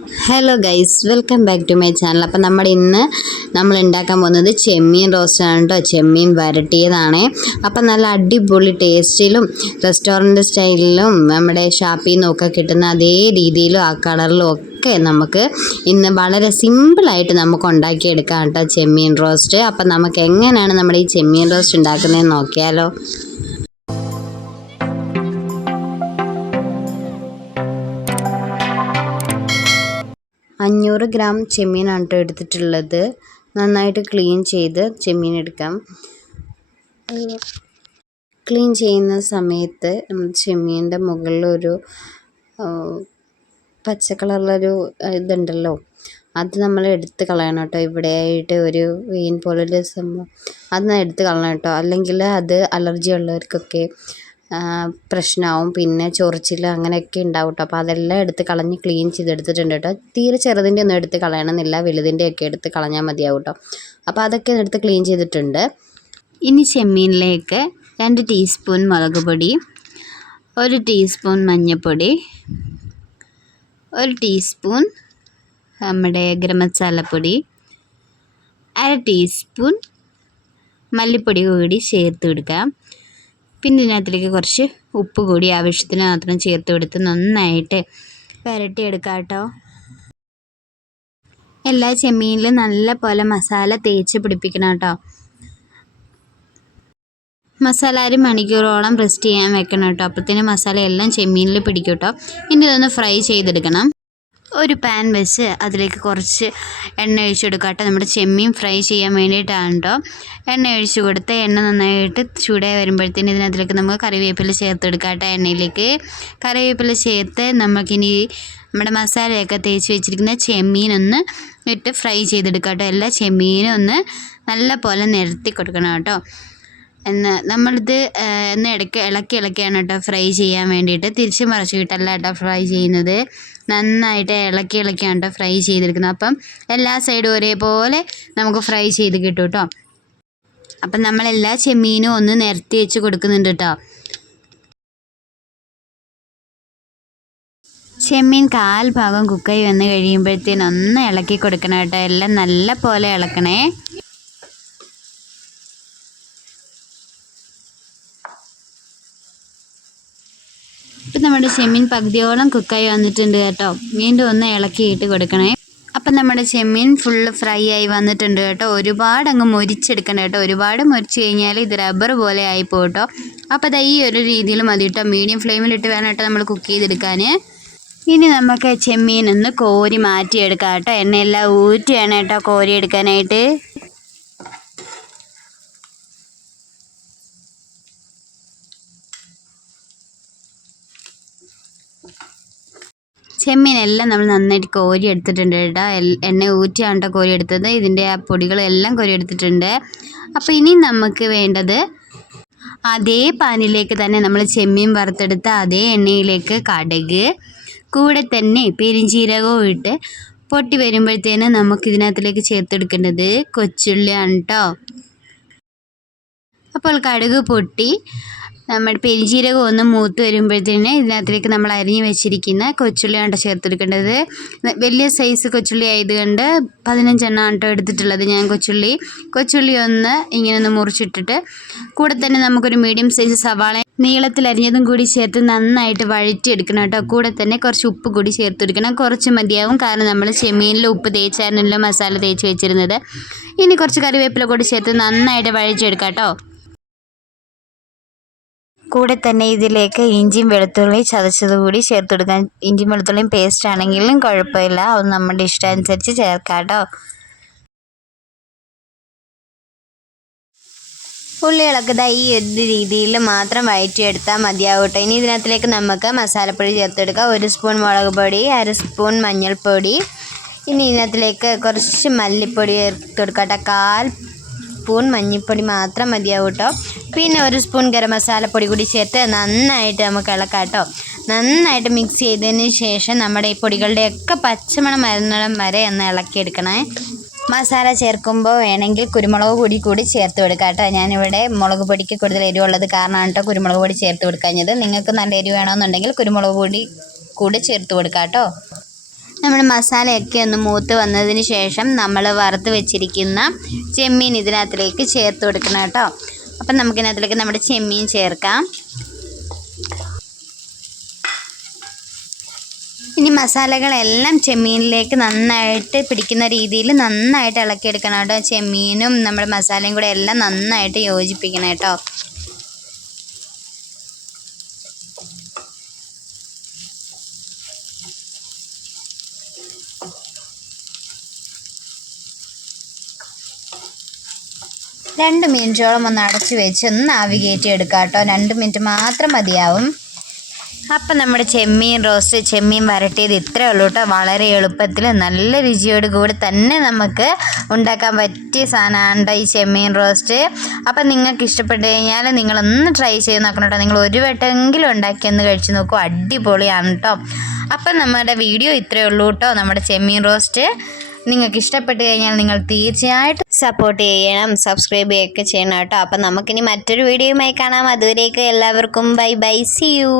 Hello guys welcome back to my channel അപ്പം നമ്മൾ ഇന്ന് നമ്മൾ ഉണ്ടാക്കാൻ പോകുന്നത് ചെമ്മീൻ റോസ്റ്റാണ് കേട്ടോ ചെമ്മീൻ വരട്ടിയതാണ്. അപ്പം നല്ല അടിപൊളി ടേസ്റ്റിലും റെസ്റ്റോറന്റ് സ്റ്റൈലിലും നമ്മുടെ ഷാപ്പിൽ നിന്നൊക്കെ കിട്ടുന്ന അതേ രീതിയിലും ആ കളറിലും ഒക്കെ നമുക്ക് ഇന്ന് വളരെ സിമ്പിളായിട്ട് നമുക്ക് ഉണ്ടാക്കിയെടുക്കാം കേട്ടോ ചെമ്മീൻ റോസ്റ്റ് അപ്പം നമുക്ക് എങ്ങനെയാണ് നമ്മുടെ ഈ ചെമ്മീൻ റോസ്റ്റ് ഉണ്ടാക്കുന്നതെന്ന് നോക്കിയാലോ. അഞ്ഞൂറ് ഗ്രാം ചെമ്മീനാണ് കേട്ടോ എടുത്തിട്ടുള്ളത്. നന്നായിട്ട് ക്ലീൻ ചെയ്ത് ചെമ്മീൻ എടുക്കാം ക്ലീൻ ചെയ്യുന്ന സമയത്ത് നമ്മൾ ചെമ്മീന്റെ മുകളിലൊരു പച്ച കളറിലൊരു ഇതുണ്ടല്ലോ. അത് നമ്മൾ എടുത്ത് കളയണം കേട്ടോ ഇവിടെയായിട്ട് ഒരു വെയിൻ പോലൊരു സംഭവം. അത് എടുത്ത് കളയണം കേട്ടോ അല്ലെങ്കിൽ അത് അലർജി ഉള്ളവർക്കൊക്കെ പ്രശ്നമാവും പിന്നെ ചൊറിച്ചിൽ അങ്ങനെയൊക്കെ ഉണ്ടാവും കേട്ടോ അപ്പോൾ അതെല്ലാം എടുത്ത് കളഞ്ഞ് ക്ലീൻ ചെയ്തെടുത്തിട്ടുണ്ട് കേട്ടോ തീരെ ചെറുതിന്റെ ഒന്നും എടുത്ത് കളയണമെന്നില്ല. വലുതിന്റെയൊക്കെ എടുത്ത് കളഞ്ഞാൽ മതിയാവും കേട്ടോ അപ്പോൾ അതൊക്കെ എടുത്ത് ക്ലീൻ ചെയ്തിട്ടുണ്ട്. ഇനി ചെമ്മീനിലേക്ക് രണ്ട് ടീസ്പൂൺ മുളക് പൊടി ഒരു ടീസ്പൂൺ മഞ്ഞൾപ്പൊടി ഒരു ടീസ്പൂൺ നമ്മുടെ ഗരം മസാലപ്പൊടി അര ടീസ്പൂൺ മല്ലിപ്പൊടി കൂടി ചേർത്ത് കൊടുക്കാം. പിന്നെ ഇതിനകത്തിലേക്ക് കുറച്ച് ഉപ്പ് കൂടി ആവശ്യത്തിന് മാത്രം ചേർത്ത് കൊടുത്ത് നന്നായിട്ട് പുരട്ടിയെടുക്കാം കേട്ടോ എല്ലാ ചെമ്മീനിലും നല്ല പോലെ മസാല തേച്ച് പിടിപ്പിക്കണം കേട്ടോ മസാല അര മണിക്കൂറോളം റെസ്റ്റ് ചെയ്യാൻ വെക്കണം കേട്ടോ അപ്പോഴത്തേന് മസാല എല്ലാം ചെമ്മീനിൽ പിടിക്കും കേട്ടോ ഇനി ഇതൊന്ന് ഫ്രൈ ചെയ്തെടുക്കണം. ഒരു പാൻ വെച്ച് അതിലേക്ക് കുറച്ച് എണ്ണ ഒഴിച്ച് കൊടുക്കുക കേട്ടോ. നമ്മുടെ ചെമ്മീൻ ഫ്രൈ ചെയ്യാൻ വേണ്ടിയിട്ടാണ് കേട്ടോ എണ്ണ ഒഴിച്ച് കൊടുത്ത് എണ്ണ നന്നായിട്ട് ചൂടായി വരുമ്പോഴത്തേന് ഇതിനകത്തിലേക്ക് നമുക്ക് കറിവേപ്പില ചേർത്ത് കൊടുക്കുക കേട്ടോ എണ്ണയിലേക്ക്. കറിവേപ്പില ചേർത്ത് നമുക്കിനി നമ്മുടെ മസാലയൊക്കെ തേച്ച് വെച്ചിരിക്കുന്ന ചെമ്മീനൊന്ന് ഇട്ട് ഫ്രൈ ചെയ്തെടുക്കാം കേട്ടോ. എല്ലാ ചെമ്മീനും ഒന്ന് നല്ല പോലെ നിരത്തി കൊടുക്കണം കേട്ടോ. എന്ന് നമ്മളിത് ഒന്ന് ഇടയ്ക്ക് ഇളക്കി ഇളക്കിയാണ് കേട്ടോ ഫ്രൈ ചെയ്യാൻ വേണ്ടിയിട്ട്. തിരിച്ച് മറിച്ചിട്ടല്ല കേട്ടോ ഫ്രൈ ചെയ്യുന്നത്. നന്നായിട്ട് ഇളക്കി ഇളക്കിയാണ് കേട്ടോ ഫ്രൈ ചെയ്തെടുക്കുന്നത് അപ്പം എല്ലാ സൈഡും ഒരേപോലെ നമുക്ക് ഫ്രൈ ചെയ്ത് കിട്ടും കേട്ടോ. അപ്പം നമ്മളെല്ലാ ചെമ്മീനും ഒന്ന് നിരത്തി വെച്ച് കൊടുക്കുന്നുണ്ട് കേട്ടോ. ചെമ്മീൻ കാൽ ഭാഗം കുക്കായി വന്ന് കഴിയുമ്പോഴത്തേന് ഒന്ന് ഇളക്കി കൊടുക്കണം കേട്ടോ. എല്ലാം നല്ല പോലെ ഇളക്കണേ. ഇപ്പം നമ്മുടെ ചെമ്മീൻ പകുതിയോളം കുക്കായി വന്നിട്ടുണ്ട് കേട്ടോ. വീണ്ടും ഒന്ന് ഇളക്കിയിട്ട് കൊടുക്കണേ. അപ്പം നമ്മുടെ ചെമ്മീൻ ഫുള്ള് ഫ്രൈ ആയി വന്നിട്ടുണ്ട് കേട്ടോ. ഒരുപാട് അങ്ങ് മൊരിച്ചെടുക്കണം കേട്ടോ. ഒരുപാട് മൊരിച്ച് കഴിഞ്ഞാൽ ഇത് റബ്ബർ പോലെ ആയി പോട്ടോ. അപ്പോൾ അത് ഈ ഒരു രീതിയിൽ മതി കേട്ടോ. മീഡിയം ഫ്ലെയിമിലിട്ട് വേണം കേട്ടോ നമ്മൾ കുക്ക് ചെയ്തെടുക്കാൻ ഇനി നമുക്ക് ചെമ്മീൻ ഒന്ന് കോരി മാറ്റിയെടുക്കാം കേട്ടോ. എണ്ണയെല്ലാം ഊറ്റി വേണം കേട്ടോ കോരി എടുക്കാനായിട്ട് ചെമ്മീനെല്ലാം നമ്മൾ നന്നായിട്ട് കോരി എടുത്തിട്ടുണ്ട് കേട്ടോ. എണ്ണ ഊറ്റിയാണ് കേട്ടോ കോരി എടുത്തത്. ഇതിന്റെ ആ പൊടികളെല്ലാം കോരി എടുത്തിട്ടുണ്ട്. അപ്പോൾ ഇനി നമുക്ക് വേണ്ടത് അതേ പാനിലേക്ക് തന്നെ നമ്മൾ ചെമ്മീൻ വറുത്തെടുത്ത അതേ എണ്ണയിലേക്ക് കടുക് കൂടെ തന്നെ പെരിഞ്ചീരകവും ഇട്ട് പൊട്ടി വരുമ്പോഴത്തേന് നമുക്ക് ഇതിനകത്തിലേക്ക് ചേർത്തെടുക്കേണ്ടത് കൊച്ചുള്ളിയാണ് കേട്ടോ. അപ്പോൾ കടുക് പൊട്ടി നമ്മുടെ പെരിഞ്ചീരകം ഒന്ന് മൂത്ത് വരുമ്പോഴത്തേന് ഇതിനകത്തേക്ക് നമ്മൾ അരിഞ്ഞു വെച്ചിരിക്കുന്ന കൊച്ചുള്ളിയാണ് ചേർത്തെടുക്കേണ്ടത്. വലിയ സൈസ് കൊച്ചുള്ളി ആയതുകൊണ്ട് പതിനഞ്ചെണ്ണം ആട്ടോ എടുത്തിട്ടുള്ളത് ഞാൻ കൊച്ചുള്ളി. കൊച്ചുള്ളി ഒന്ന് ഇങ്ങനെ ഒന്ന് മുറിച്ചിട്ടിട്ട് കൂടെ തന്നെ നമുക്കൊരു മീഡിയം സൈസ് സവാള നീളത്തിൽ അരിഞ്ഞതും കൂടി ചേർത്ത് നന്നായിട്ട് വഴറ്റിയെടുക്കണം കേട്ടോ. കൂടെ തന്നെ കുറച്ച് ഉപ്പ് കൂടി ചേർത്തെടുക്കണം. കുറച്ച് മതിയാവും കാരണം നമ്മൾ ചെമ്മീനിൽ ഉപ്പ് തേച്ചായിരുന്നല്ലോ മസാല തേച്ച് വെച്ചിരുന്നത്. ഇനി കുറച്ച് കറിവേപ്പില കൂടി ചേർത്ത് നന്നായിട്ട് വഴറ്റിയെടുക്കാം കേട്ടോ. കൂടെ തന്നെ ഇതിലേക്ക് ഇഞ്ചിയും വെളുത്തുള്ളിയും ചതച്ചത് കൂടി ചേർത്ത് കൊടുക്കാം ഇഞ്ചിയും വെളുത്തുള്ളിയും പേസ്റ്റ് ആണെങ്കിലും കുഴപ്പമില്ല. അത് നമ്മുടെ ഇഷ്ടമനുസരിച്ച് ചേർക്കാം കേട്ടോ ഉള്ളികളൊക്കെ ഇതാ ഈ ഒരു രീതിയിൽ മാത്രം വഴറ്റിയെടുത്താൽ മതിയാവും കേട്ടോ ഇനി ഇതിനകത്തിലേക്ക് നമുക്ക് മസാലപ്പൊടി ചേർത്തെടുക്കാം. ഒരു സ്പൂൺ മുളക് പൊടി അര സ്പൂൺ മഞ്ഞൾപ്പൊടി. ഇനി ഇതിനകത്തിലേക്ക് കുറച്ച് മല്ലിപ്പൊടി ചേർത്ത് കൊടുക്കാം കേട്ടോ. കാൽ സ്പൂൺ മഞ്ഞൾപ്പൊടി മാത്രം മതിയാവും കേട്ടോ പിന്നെ ഒരു സ്പൂൺ ഗരം മസാലപ്പൊടി കൂടി ചേർത്ത് നന്നായിട്ട് നമുക്ക് ഇളക്കാം കേട്ടോ നന്നായിട്ട് മിക്സ് ചെയ്തതിന് ശേഷം നമ്മുടെ ഈ പൊടികളുടെയൊക്കെ പച്ചമണം മരുന്നിടം വരെ ഒന്ന് ഇളക്കിയെടുക്കണേ. മസാല ചേർക്കുമ്പോൾ വേണമെങ്കിൽ കുരുമുളക് പൊടി കൂടി ചേർത്ത് കൊടുക്കാം കേട്ടോ. ഞാനിവിടെ മുളക് പൊടിക്ക് കൂടുതൽ എരിവുള്ളത് കാരണമാണ് കേട്ടോ കുരുമുളക് പൊടി ചേർത്ത് കൊടുക്കാഞ്ഞത്. നിങ്ങൾക്ക് നല്ല എരിവ് വേണമെന്നുണ്ടെങ്കിൽ കുരുമുളക് പൊടി കൂടി ചേർത്ത് കൊടുക്കാം കേട്ടോ. നമ്മൾ മസാലയൊക്കെ ഒന്ന് മൂത്ത് വന്നതിന് ശേഷം നമ്മൾ വറുത്ത് വെച്ചിരിക്കുന്ന ചെമ്മീൻ ഇതിനകത്തിലേക്ക് ചേർത്ത് കൊടുക്കണം കേട്ടോ. അപ്പം നമുക്കിതിനകത്തിലേക്ക് നമ്മുടെ ചെമ്മീൻ ചേർക്കാം. ഇനി മസാലകളെല്ലാം ചെമ്മീനിലേക്ക് നന്നായിട്ട് പിടിക്കുന്ന രീതിയിൽ നന്നായിട്ട് ഇളക്കിയെടുക്കണം കേട്ടോ. ചെമ്മീനും നമ്മുടെ മസാലയും കൂടെ എല്ലാം നന്നായിട്ട് യോജിപ്പിക്കണം കേട്ടോ. രണ്ട് മിനിറ്റോളം ഒന്ന് അടച്ചു വെച്ച് ഒന്ന് നാവിഗേറ്റ് എടുക്കാം കേട്ടോ. രണ്ട് മിനിറ്റ് മാത്രം മതിയാവും. അപ്പം നമ്മുടെ ചെമ്മീൻ റോസ്റ്റ് ചെമ്മീൻ വരട്ടിയത് ഇത്രയേ ഉള്ളൂ കേട്ടോ. വളരെ എളുപ്പത്തിൽ നല്ല രുചിയോട് കൂടി തന്നെ നമുക്ക് ഉണ്ടാക്കാൻ പറ്റിയ സാധനമാണ് ഈ ചെമ്മീൻ റോസ്റ്റ്. അപ്പം നിങ്ങൾക്ക് ഇഷ്ടപ്പെട്ട് കഴിഞ്ഞാൽ നിങ്ങളൊന്ന് ട്രൈ ചെയ്ത് നോക്കണം കേട്ടോ. നിങ്ങൾ ഒരു വട്ടമെങ്കിലും ഉണ്ടാക്കിയൊന്ന് കഴിച്ച് നോക്കൂ. അടിപൊളിയാണ് കേട്ടോ. അപ്പം നമ്മുടെ വീഡിയോ ഇത്രയേ ഉള്ളൂ കേട്ടോ. നമ്മുടെ ചെമ്മീൻ റോസ്റ്റ്. നിങ്ങൾക്ക് ഇഷ്ടപ്പെട്ട് കഴിഞ്ഞാൽ നിങ്ങൾ തീർച്ചയായിട്ടും സപ്പോർട്ട് ചെയ്യണം സബ്സ്ക്രൈബ് ചെയ്യുകയൊക്കെ ചെയ്യണം കേട്ടോ. അപ്പം നമുക്കിനി മറ്റൊരു വീഡിയോയുമായി കാണാം. അതുവരേക്ക് എല്ലാവർക്കും ബൈ ബൈ സി യു